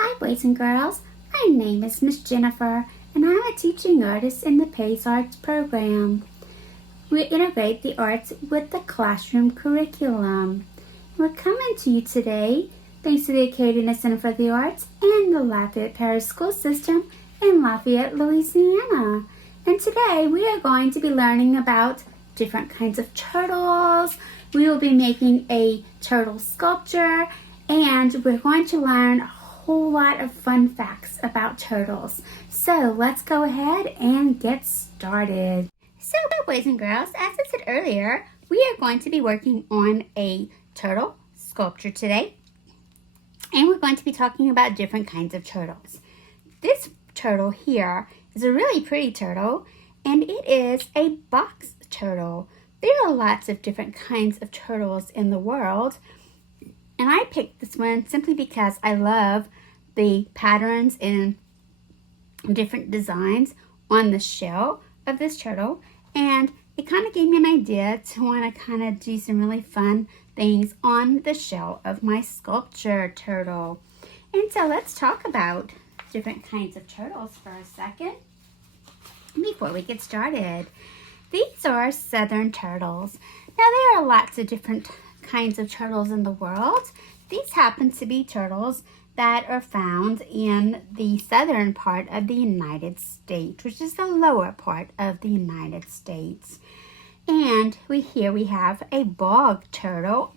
Hi boys and girls, my name is Miss Jennifer and I'm a teaching artist in the PACE Arts program. We integrate the arts with the classroom curriculum. We're coming to you today thanks to the Acadiana Center for the Arts and the Lafayette Parish School System in Lafayette, Louisiana. And today we are going to be learning about different kinds of turtles. We will be making a turtle sculpture and we're going to learn a whole lot of fun facts about turtles. So let's go ahead and get started. So boys and girls, as I said earlier, we are going to be working on a turtle sculpture today. And we're going to be talking about different kinds of turtles. This turtle here is a really pretty turtle, and it is a box turtle. There are lots of different kinds of turtles in the world, and I picked this one simply because I love the patterns and different designs on the shell of this turtle, and it kind of gave me an idea to want to kind of do some really fun things on the shell of my sculpture turtle. And so let's talk about different kinds of turtles for a second before we get started. These are southern turtles. Now there are lots of different kinds of turtles in the world. These happen to be turtles that are found in the southern part of the United States, which is the lower part of the United States. And here we have a bog turtle.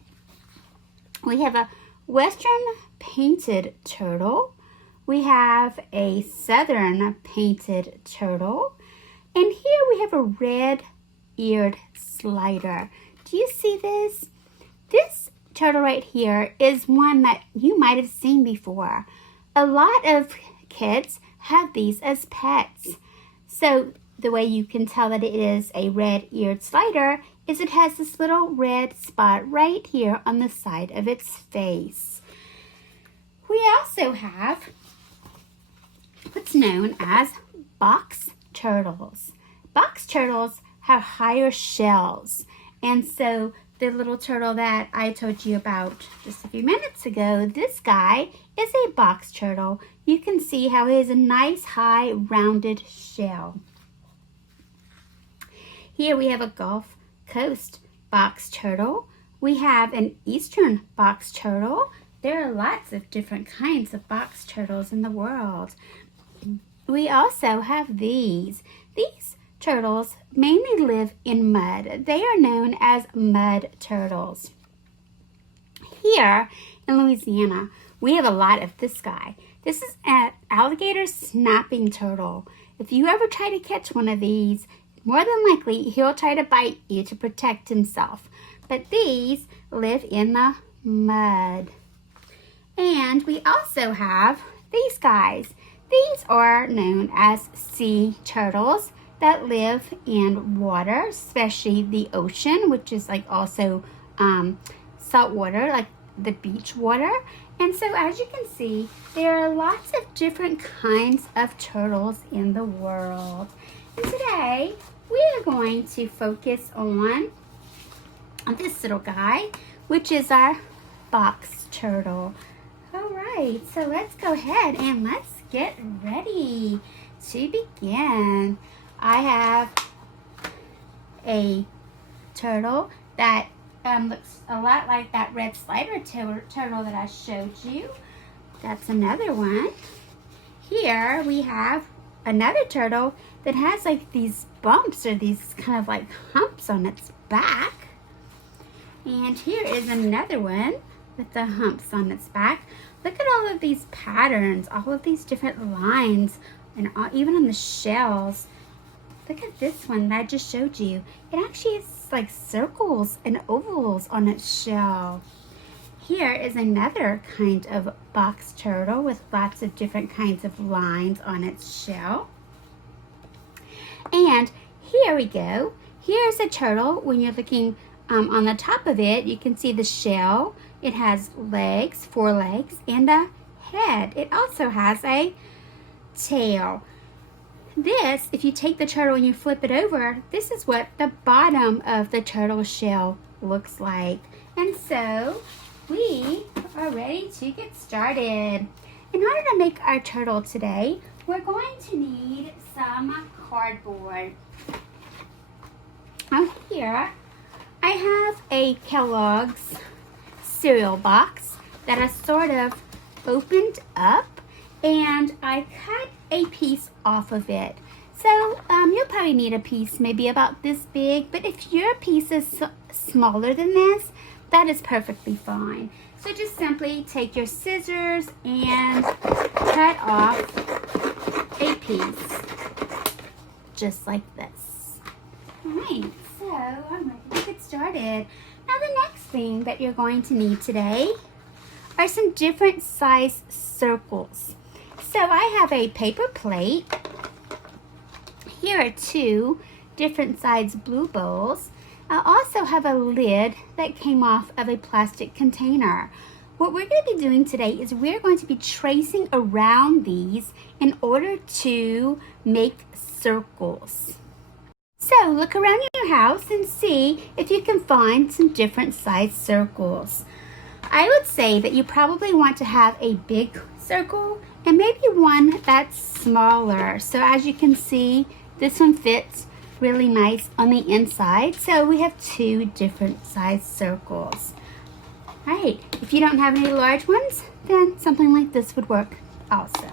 We have a western painted turtle. We have a southern painted turtle. And here we have a red-eared slider. Do you see this? This turtle right here is one that you might have seen before. A lot of kids have these as pets. So the way you can tell that it is a red-eared slider is it has this little red spot right here on the side of its face. We also have what's known as box turtles. Box turtles have higher shells, and so the little turtle that I told you about just a few minutes ago, this guy is a box turtle. You can see how he has a nice high rounded shell. Here we have a Gulf Coast box turtle. We have an eastern box turtle. There are lots of different kinds of box turtles in the world. We also have these. These turtles mainly live in mud. They are known as mud turtles. Here in Louisiana, we have a lot of this guy. This is an alligator snapping turtle. If you ever try to catch one of these, more than likely he'll try to bite you to protect himself. But these live in the mud. And we also have these guys. These are known as sea turtles that live in water, especially the ocean, which is like also salt water, like the beach water. And so as you can see, there are lots of different kinds of turtles in the world. And today, we are going to focus on this little guy, which is our box turtle. All right, so let's go ahead and let's get ready to begin. I have a turtle that looks a lot like that red slider turtle that I showed you. That's another one. Here we have another turtle that has like these bumps or these kind of like humps on its back. And here is another one with the humps on its back. Look at all of these patterns, all of these different lines, and even on the shells. Look at this one that I just showed you. It actually has like circles and ovals on its shell. Here is another kind of box turtle with lots of different kinds of lines on its shell. And here we go. Here's a turtle. When you're looking on the top of it, you can see the shell. It has legs, 4 legs, and a head. It also has a tail. This, if you take the turtle and you flip it over, this is what the bottom of the turtle shell looks like. And so we are ready to get started. In order to make our turtle today, we're going to need some cardboard. Out here, I have a Kellogg's cereal box that I sort of opened up, and I cut a piece off of it. So you'll probably need a piece maybe about this big, but if your piece is smaller than this, that is perfectly fine. So just simply take your scissors and cut off a piece, just like this. All right, so I'm ready to get started. Now the next thing that you're going to need today are some different size circles. So I have a paper plate. Here are 2 different size blue bowls. I also have a lid that came off of a plastic container. What we're going to be doing today is we're going to be tracing around these in order to make circles. So look around your house and see if you can find some different size circles. I would say that you probably want to have a big circle and maybe one that's smaller. So as you can see, this one fits really nice on the inside. So we have 2 different size circles. All right, if you don't have any large ones, then something like this would work also.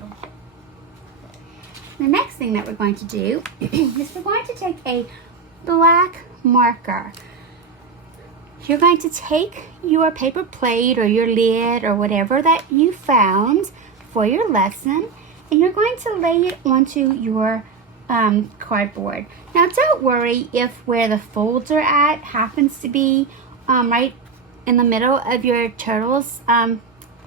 The next thing that we're going to do is we're going to take a black marker. You're going to take your paper plate or your lid or whatever that you found for your lesson, and you're going to lay it onto your cardboard. Now don't worry if where the folds are at happens to be right in the middle of your turtle's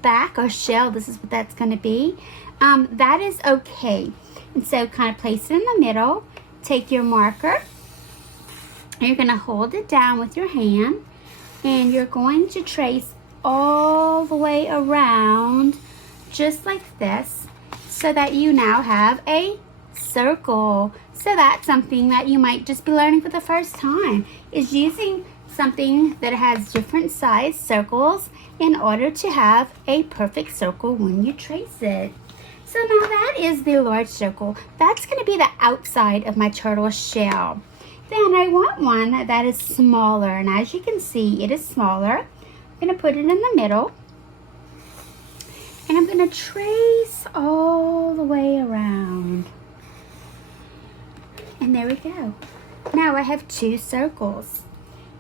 back or shell. This is what that's going to be. That is okay. And so kind of place it in the middle. Take your marker. You're going to hold it down with your hand, and you're going to trace all the way around just like this, so that you now have a circle. So that's something that you might just be learning for the first time, is using something that has different size circles in order to have a perfect circle when you trace it. So now that is the large circle. That's going to be the outside of my turtle shell. Then I want one that is smaller, and as you can see, it is smaller. I'm going to put it in the middle, and I'm going to trace all the way around. And there we go. Now I have 2 circles.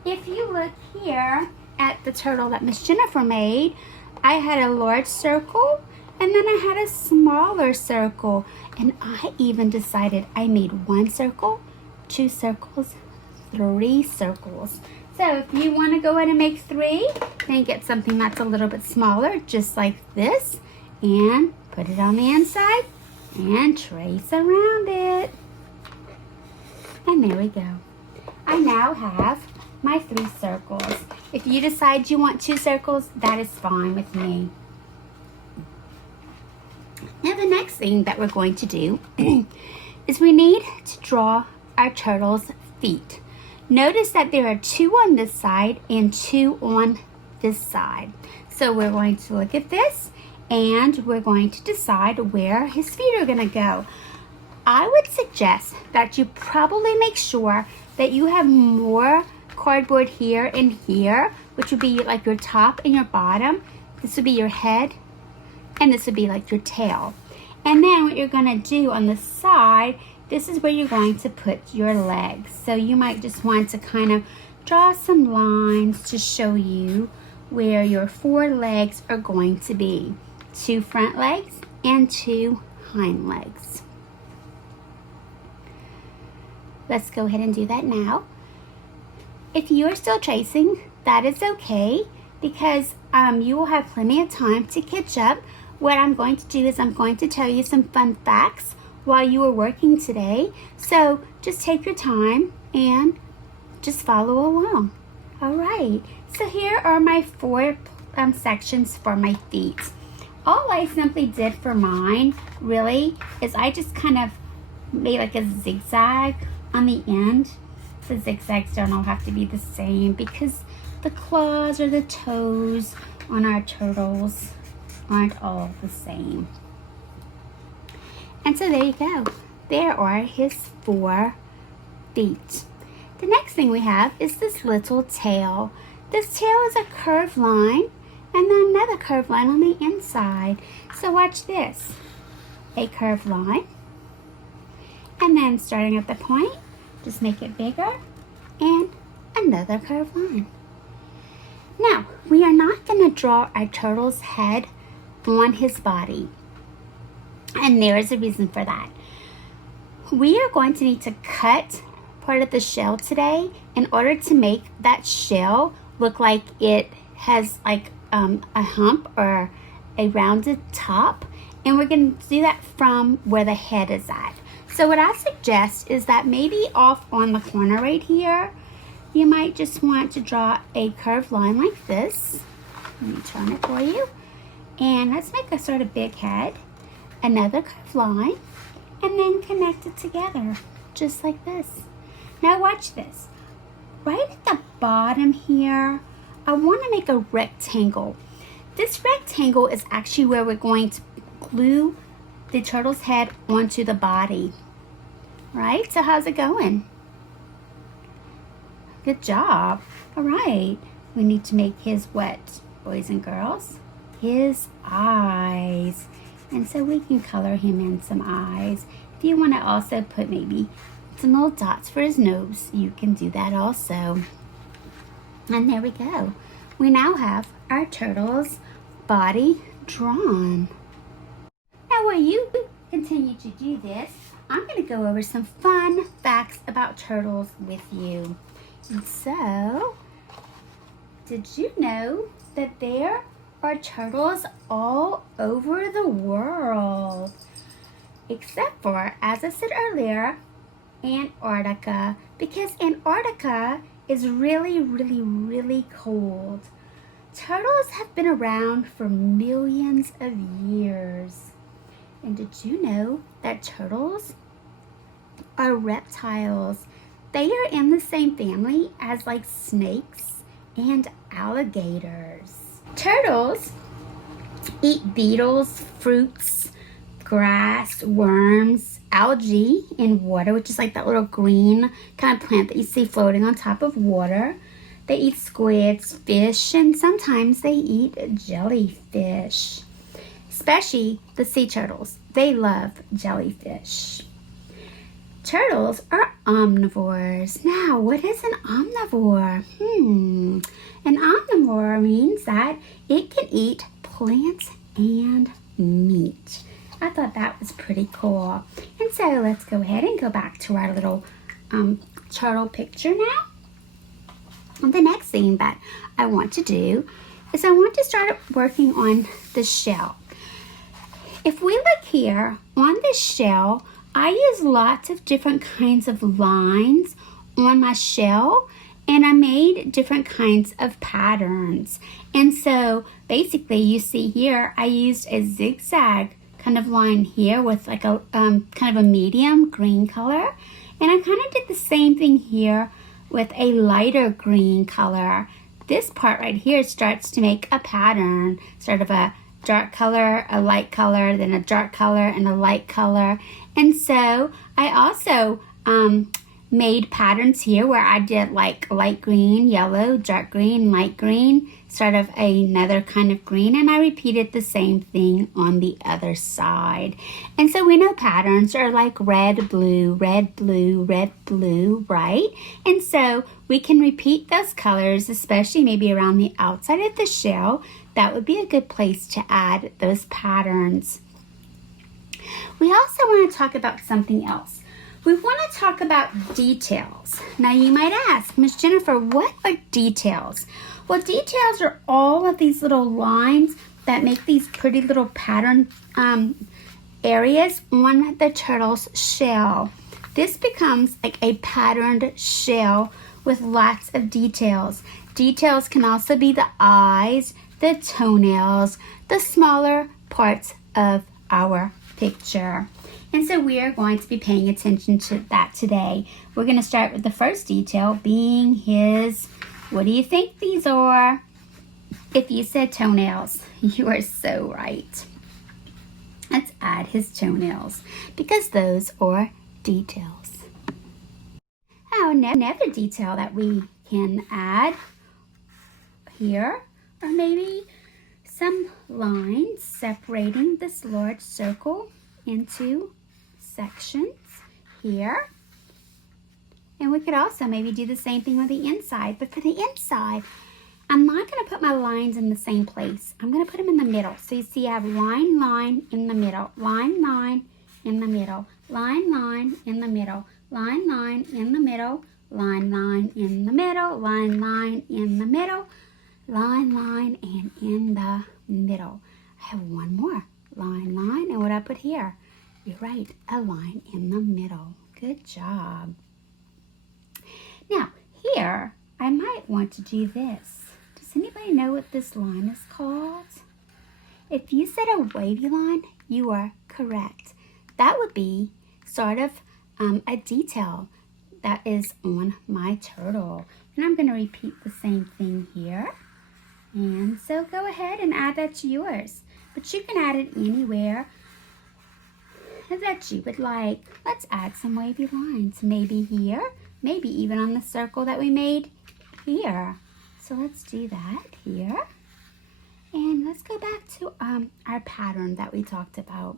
If you look here at the turtle that Miss Jennifer made, I had a large circle, and then I had a smaller circle. And I even decided I made 1 circle, 2 circles, 3 circles. So if you want to go ahead and make 3, then get something that's a little bit smaller, just like this, and put it on the inside and trace around it. And there we go. I now have my 3 circles. If you decide you want 2 circles, that is fine with me. Now the next thing that we're going to do is we need to draw our turtle's feet. Notice that there are 2 on this side and 2 on this side. So we're going to look at this, and we're going to decide where his feet are going to go. I would suggest that you probably make sure that you have more cardboard here and here, which would be like your top and your bottom. This would be your head, and this would be like your tail. And then what you're going to do on the side, this is where you're going to put your legs. So you might just want to kind of draw some lines to show you where your 4 legs are going to be. 2 front legs and 2 hind legs. Let's go ahead and do that now. If you are still tracing, that is okay, because you will have plenty of time to catch up. What I'm going to do is I'm going to tell you some fun facts while you are working today. So just take your time and just follow along. All right, so here are my 4 sections for my feet. All I simply did for mine really is I just kind of made like a zigzag on the end. The zigzags don't all have to be the same because the claws or the toes on our turtles aren't all the same. And so there you go. There are his 4 feet. The next thing we have is this little tail. This tail is a curved line and then another curved line on the inside. So watch this. A curved line. And then starting at the point, just make it bigger and another curved line. Now, we are not going to draw our turtle's head on his body. And there is a reason for that. We are going to need to cut part of the shell today in order to make that shell look like it has like a hump or a rounded top. And we're going to do that from where the head is at. So what I suggest is that maybe off on the corner right here, you might just want to draw a curved line like this. Let me turn it for you. And let's make a sort of big head, another curved line, and then connect it together, just like this. Now watch this. Right at the bottom here, I want to make a rectangle. This rectangle is actually where we're going to glue the turtle's head onto the body. Right? So how's it going? Good job. All right. We need to make his what, boys and girls? His eyes. And so we can color him in some eyes. If you want to also put maybe some little dots for his nose, you can do that also. And there we go. We now have our turtle's body drawn. Now while you continue to do this, I'm going to go over some fun facts about turtles with you. And so, did you know that there are turtles all over the world? Except for, as I said earlier, Antarctica. Because Antarctica is really, really, really cold. Turtles have been around for millions of years. And did you know that turtles are reptiles? They are in the same family as like snakes and alligators. Turtles eat beetles, fruits, grass, worms, algae in water, which is like that little green kind of plant that you see floating on top of water. They eat squids, fish, and sometimes they eat jellyfish. Especially the sea turtles. They love jellyfish. Turtles are omnivores. Now, what is an omnivore? An omnivore means that it can eat plants and meat. I thought that was pretty cool. And so let's go ahead and go back to our little turtle picture now. And the next thing that I want to do is I want to start working on the shell. If we look here on this shell, I use lots of different kinds of lines on my shell, and I made different kinds of patterns. And so basically you see here, I used a zigzag kind of line here with like a kind of a medium green color. And I kind of did the same thing here with a lighter green color. This part right here starts to make a pattern, sort of a dark color, a light color, then a dark color, and a light color. And so I also made patterns here where I did like light green, yellow, dark green, light green, sort of another kind of green, and I repeated the same thing on the other side. And so we know patterns are like red, blue, red, blue, red, blue, right? And so we can repeat those colors, especially maybe around the outside of the shell. That would be a good place to add those patterns. We also want to talk about something else. We want to talk about details. Now you might ask, Miss Jennifer, what are details? Well, details are all of these little lines that make these pretty little pattern areas on the turtle's shell. This becomes like a patterned shell with lots of details. Details can also be the eyes, the toenails, the smaller parts of our picture. And so we are going to be paying attention to that today. We're going to start with the first detail being his, what do you think these are? If you said toenails, you are so right. Let's add his toenails because those are details. Oh, another detail that we can add here are maybe some lines separating this large circle into sections here. And we could also maybe do the same thing with the inside, but for the inside, I'm not going to put my lines in the same place. I'm going to put them in the middle. So you see I have line, line in the middle, line, line in the middle, line, line in the middle, line, line in the middle, line, line in the middle, line, line in the middle, line, line, and in the middle. I have one more, line, line, and what I put here? You're right, a line in the middle. Good job. Now, here, I might want to do this. Does anybody know what this line is called? If you said a wavy line, you are correct. That would be sort of a detail that is on my turtle. And I'm going to repeat the same thing here. And so go ahead and add that to yours. But you can add it anywhere that you would like. Let's add some wavy lines. Maybe here, maybe even on the circle that we made here. So let's do that here. And let's go back to our pattern that we talked about.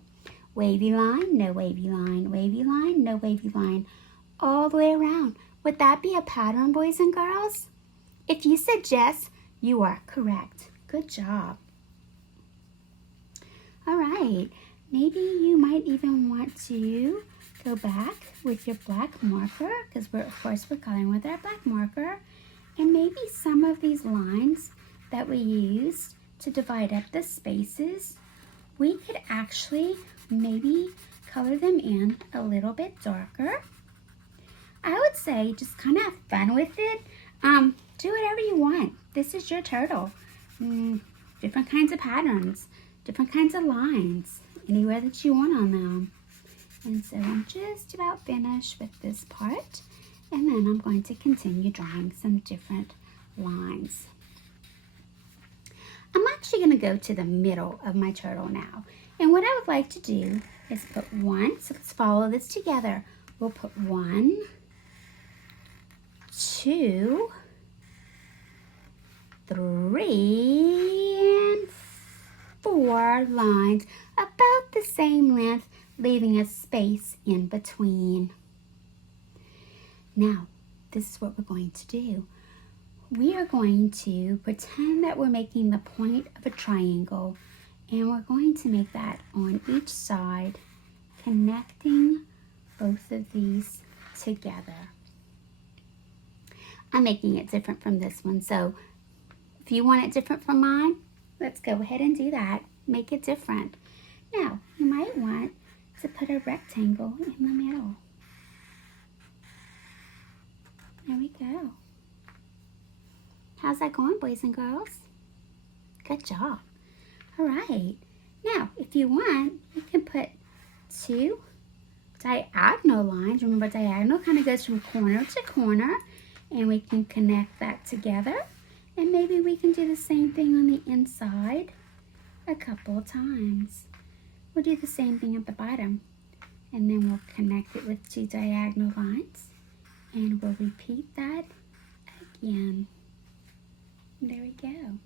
Wavy line, no wavy line, wavy line, no wavy line, all the way around. Would that be a pattern, boys and girls? If you said yes, you are correct. Good job. All right, maybe you might even want to go back with your black marker, because of course we're coloring with our black marker, and maybe some of these lines that we used to divide up the spaces, we could actually maybe color them in a little bit darker. I would say just kind of have fun with it. Do whatever you want. This is your turtle. Different kinds of patterns, different kinds of lines, anywhere that you want on them. And so I'm just about finished with this part, and then I'm going to continue drawing some different lines. I'm actually going to go to the middle of my turtle now. And what I would like to do is put one, so let's follow this together. We'll put 1, 2, 3, and 4 lines about the same length, leaving a space in between. Now, this is what we're going to do. We are going to pretend that we're making the point of a triangle, and we're going to make that on each side, connecting both of these together. I'm making it different from this one, so if you want it different from mine, let's go ahead and do that. Make it different. Now, you might want to put a rectangle in the middle. There we go. How's that going, boys and girls? Good job. All right. Now, if you want, you can put 2 diagonal lines. Remember, diagonal kind of goes from corner to corner, and we can connect that together. And maybe we can do the same thing on the inside a couple of times. We'll do the same thing at the bottom, and then we'll connect it with 2 diagonal lines, and we'll repeat that again. There we go.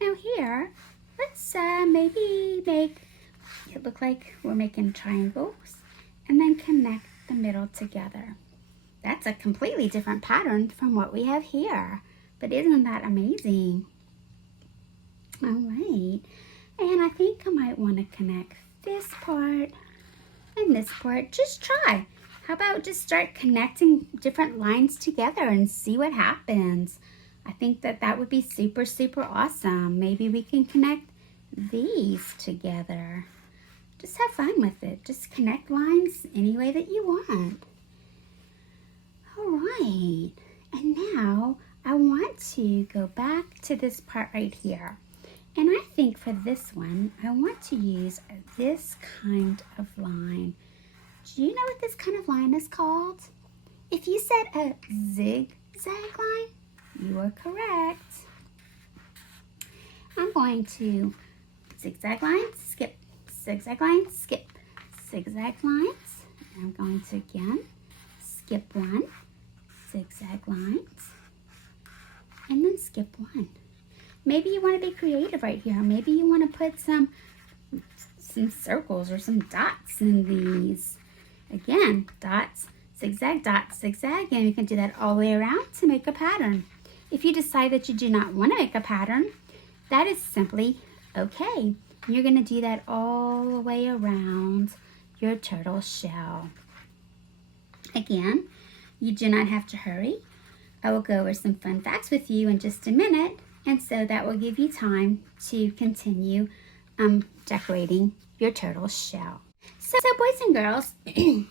Now here, let's maybe make it look like we're making triangles, and then connect the middle together. That's a completely different pattern from what we have here. But isn't that amazing? All right. And I think I might want to connect this part and this part. Just try. How about just start connecting different lines together and see what happens? I think that would be super, super awesome. Maybe we can connect these together. Just have fun with it. Just connect lines any way that you want. All right. And now I want to go back to this part right here. And I think for this one, I want to use this kind of line. Do you know what this kind of line is called? If you said a zigzag line, you are correct. I'm going to zigzag lines, skip, zigzag lines, skip, zigzag lines. I'm going to again skip one, zigzag lines, and then skip one. Maybe you want to be creative right here. Maybe you want to put some circles or some dots in these. Again, dots, zigzag, and you can do that all the way around to make a pattern. If you decide that you do not want to make a pattern, that is simply okay. You're going to do that all the way around your turtle shell. Again, you do not have to hurry. I will go over some fun facts with you in just a minute, and so that will give you time to continue decorating your turtle shell. So boys and girls,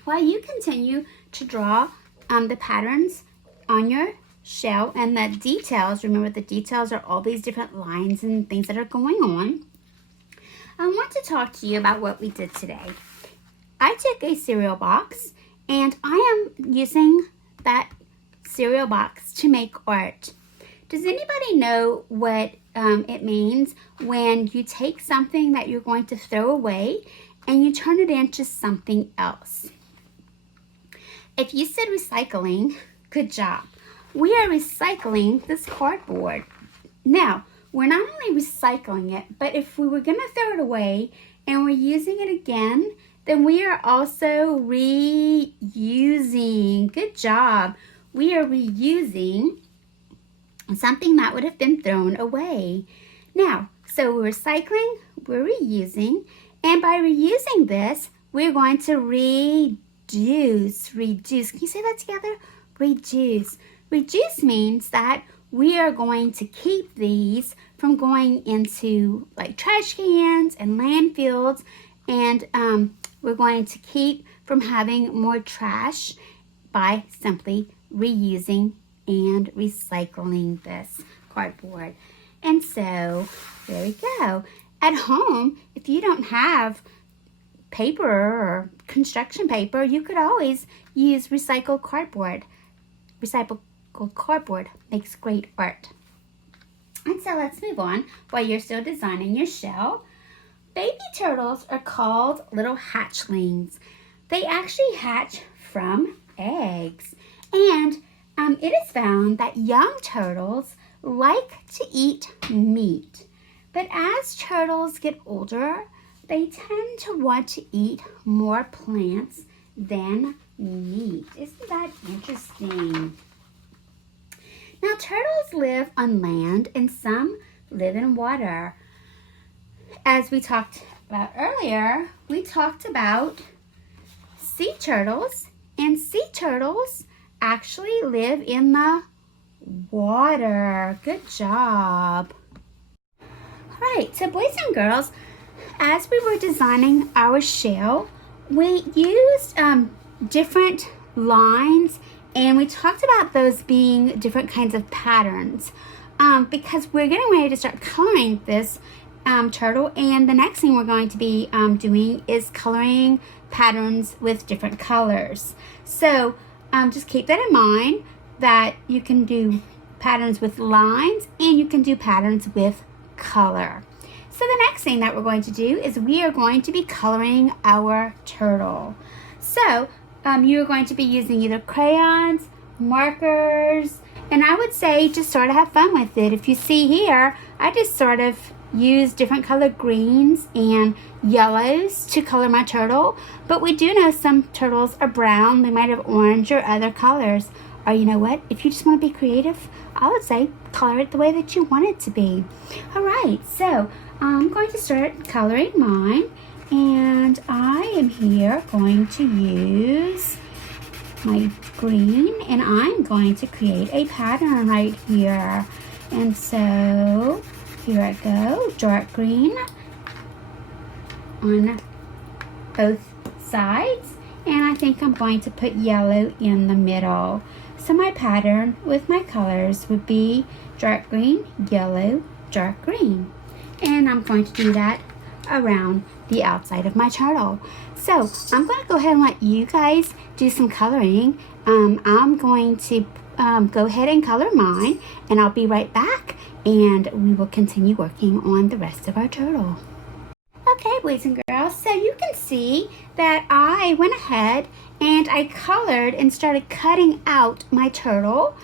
while you continue to draw the patterns on your shell and the details, remember the details are all these different lines and things that are going on, I want to talk to you about what we did today. I took a cereal box and I am using that cereal box to make art. Does anybody know what it means when you take something that you're going to throw away and you turn it into something else? If you said recycling, good job. We are recycling this cardboard. Now, we're not only recycling it, but if we were going to throw it away and we're using it again, then we are also reusing. Good job. We are reusing something that would have been thrown away. Now, so we're recycling, we're reusing, and by reusing this, we're going to reduce. Can you say that together? Reduce. Reduce means that we are going to keep these from going into like trash cans and landfills, and we're going to keep from having more trash by simply reusing and recycling this cardboard. And so there we go. At home, if you don't have paper or construction paper, you could always use recycled cardboard. Recycled cardboard makes great art. And so let's move on while you're still designing your shell. Baby turtles are called little hatchlings. They actually hatch from eggs. And it is found that young turtles like to eat meat. But as turtles get older, they tend to want to eat more plants than meat. Isn't that interesting? Now, turtles live on land and some live in water. As we talked about earlier, we talked about sea turtles, and sea turtles actually live in the water. Good job. All right, so boys and girls, as we were designing our shell, we used different lines, and we talked about those being different kinds of patterns because we're getting ready to start coloring this turtle, and the next thing we're going to be doing is coloring patterns with different colors. So just keep that in mind, that you can do patterns with lines and you can do patterns with color. So the next thing that we're going to do is we are going to be coloring our turtle. So you're going to be using either crayons, markers, and I would say just sort of have fun with it. If you see here, I just sort of use different colored greens and yellows to color my turtle, but we do know some turtles are brown. They might have orange or other colors. Or you know what, if you just want to be creative, I would say color it the way that you want it to be. All right, so I'm going to start coloring mine, and I am here going to use my green, and I'm going to create a pattern right here. And so here I go, dark green on both sides, and I think I'm going to put yellow in the middle. So my pattern with my colors would be dark green, yellow, dark green. And I'm going to do that around the outside of my turtle. So I'm going to go ahead and let you guys do some coloring. I'm going to go ahead and color mine, and I'll be right back, and we will continue working on the rest of our turtle. Okay, boys and girls, so you can see that I went ahead and I colored and started cutting out my turtle,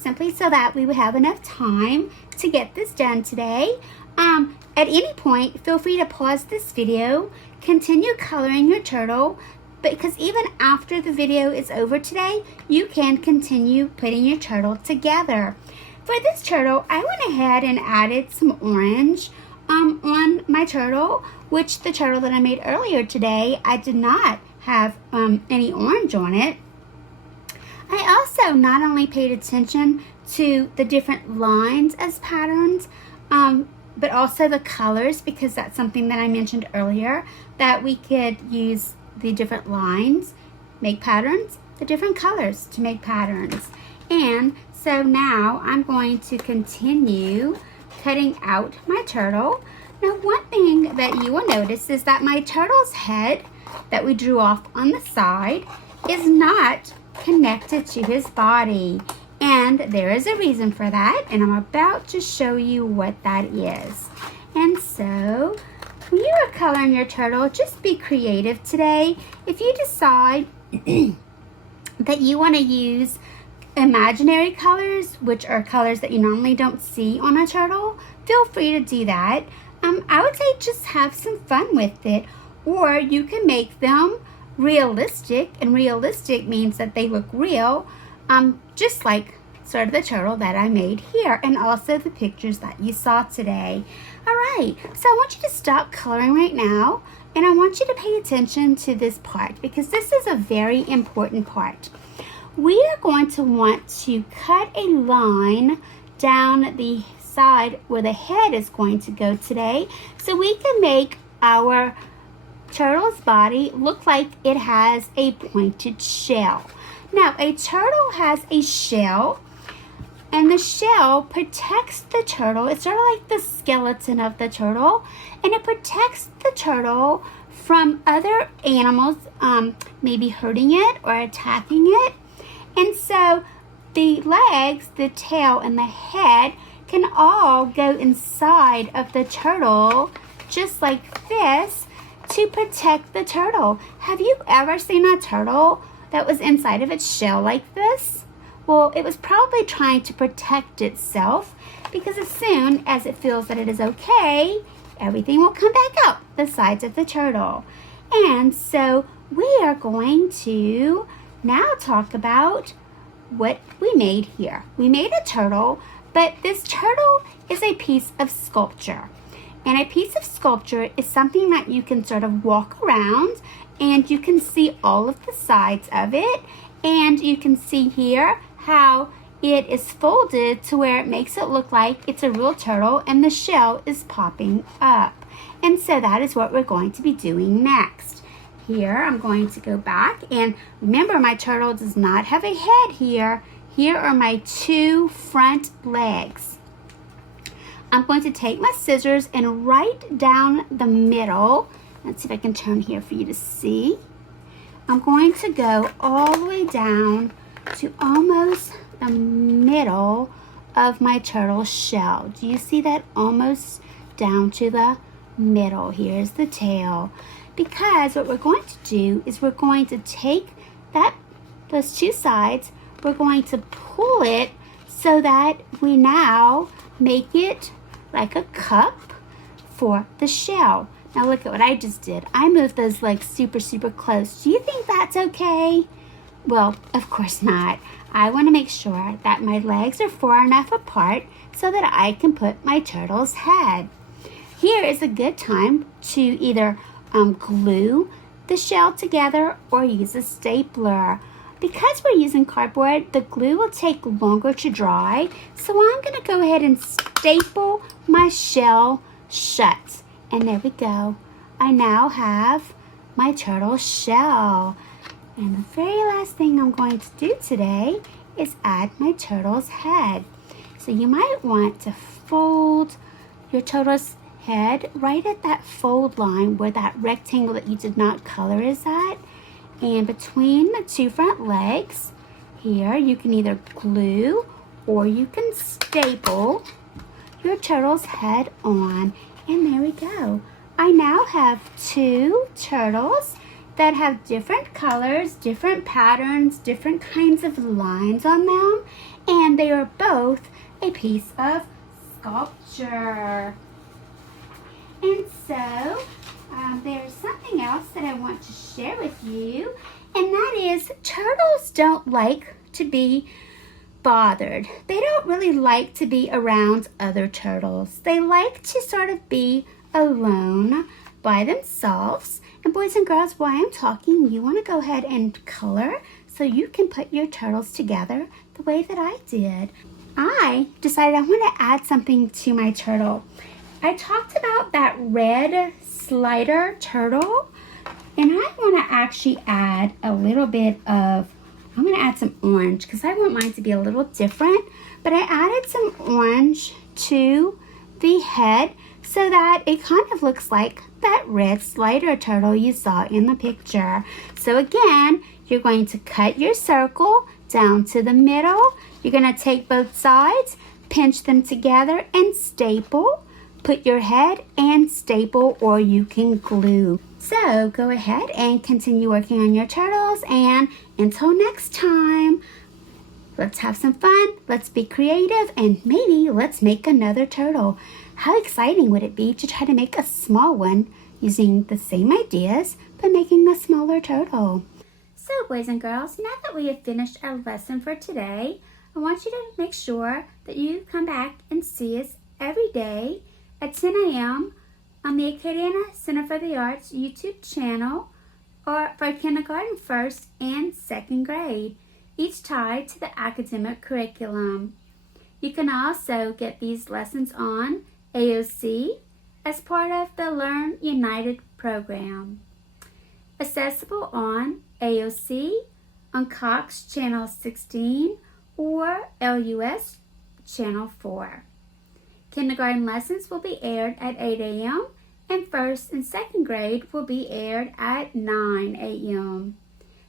simply so that we would have enough time to get this done today. At any point, feel free to pause this video, continue coloring your turtle, because even after the video is over today, you can continue putting your turtle together. For this turtle, I went ahead and added some orange on my turtle, which the turtle that I made earlier today, I did not have any orange on it. I also not only paid attention to the different lines as patterns, but also the colors, because that's something that I mentioned earlier, that we could use the different lines, make patterns, the different colors to make patterns. And so now I'm going to continue cutting out my turtle. Now, one thing that you will notice is that my turtle's head that we drew off on the side is not connected to his body. And there is a reason for that, and I'm about to show you what that is. And so, when you are coloring your turtle, just be creative today. If you decide that you want to use imaginary colors, which are colors that you normally don't see on a turtle, feel free to do that. I would say just have some fun with it, or you can make them realistic, and realistic means that they look real, just like sort of the turtle that I made here, and also the pictures that you saw today. Alright, so I want you to stop coloring right now, and I want you to pay attention to this part, because this is a very important part. We are going to want to cut a line down the side where the head is going to go today, so we can make our turtle's body look like it has a pointed shell. Now, a turtle has a shell, and the shell protects the turtle. It's sort of like the skeleton of the turtle, and it protects the turtle from other animals maybe hurting it or attacking it. And so the legs, the tail, and the head can all go inside of the turtle just like this to protect the turtle. Have you ever seen a turtle that was inside of its shell like this? Well, it was probably trying to protect itself, because as soon as it feels that it is okay, everything will come back out the sides of the turtle. And so we are going to now talk about what we made here. We made a turtle, but this turtle is a piece of sculpture. And a piece of sculpture is something that you can sort of walk around, and you can see all of the sides of it, and you can see here how it is folded to where it makes it look like it's a real turtle and the shell is popping up. And so that is what we're going to be doing next. Here I'm going to go back, and remember, my turtle does not have a head here. Here are my two front legs. I'm going to take my scissors and right down the middle. Let's see if I can turn here for you to see. I'm going to go all the way down to almost the middle of my turtle shell. Do you see that? Almost down to the middle. Here's the tail. Because what we're going to do is we're going to take those two sides, we're going to pull it so that we now make it like a cup for the shell. Now look at what I just did. I moved those legs super, super close. Do you think that's okay? Well, of course not. I want to make sure that my legs are far enough apart so that I can put my turtle's head. Here is a good time to either glue the shell together or use a stapler. Because we're using cardboard, the glue will take longer to dry, so I'm going to go ahead and staple my shell shut. And there we go. I now have my turtle shell. And the very last thing I'm going to do today is add my turtle's head. So you might want to fold your turtle's head right at that fold line where that rectangle that you did not color is at. And between the two front legs, here you can either glue or you can staple your turtle's head on. And there we go. I now have 2 turtles that have different colors, different patterns, different kinds of lines on them, and they are both a piece of sculpture. And so there's something else that I want to share with you, and that is turtles don't like to be bothered. They don't really like to be around other turtles. They like to sort of be alone by themselves. And boys and girls, while I'm talking, you want to go ahead and color so you can put your turtles together the way that I did. I decided I want to add something to my turtle. I talked about that red slider turtle, and I want to actually add a little bit of, I'm going to add some orange because I want mine to be a little different, but I added some orange to the head so that it kind of looks like that red slider turtle you saw in the picture. So again, you're going to cut your circle down to the middle. You're going to take both sides, pinch them together, and staple. Put your head and staple, or you can glue. So go ahead and continue working on your turtles, and until next time, let's have some fun, let's be creative, and maybe let's make another turtle. How exciting would it be to try to make a small one using the same ideas, but making a smaller turtle? So boys and girls, now that we have finished our lesson for today, I want you to make sure that you come back and see us every day at 10 a.m. on the Acadiana Center for the Arts YouTube channel, or for kindergarten, 1st and 2nd grade, each tied to the academic curriculum. You can also get these lessons on AOC as part of the Learn United program. Accessible on AOC, on Cox Channel 16, or LUS Channel 4. Kindergarten lessons will be aired at 8 a.m. and 1st and 2nd grade will be aired at 9 a.m.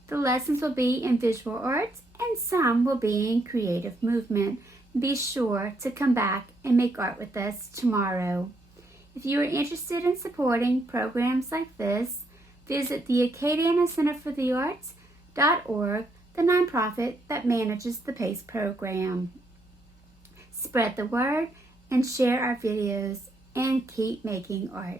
The lessons will be in visual arts and some will be in creative movement. Be sure to come back and make art with us tomorrow. If you are interested in supporting programs like this, visit the Acadiana Center for the Arts.org, the nonprofit that manages the PACE program. Spread the word and share our videos, and keep making art.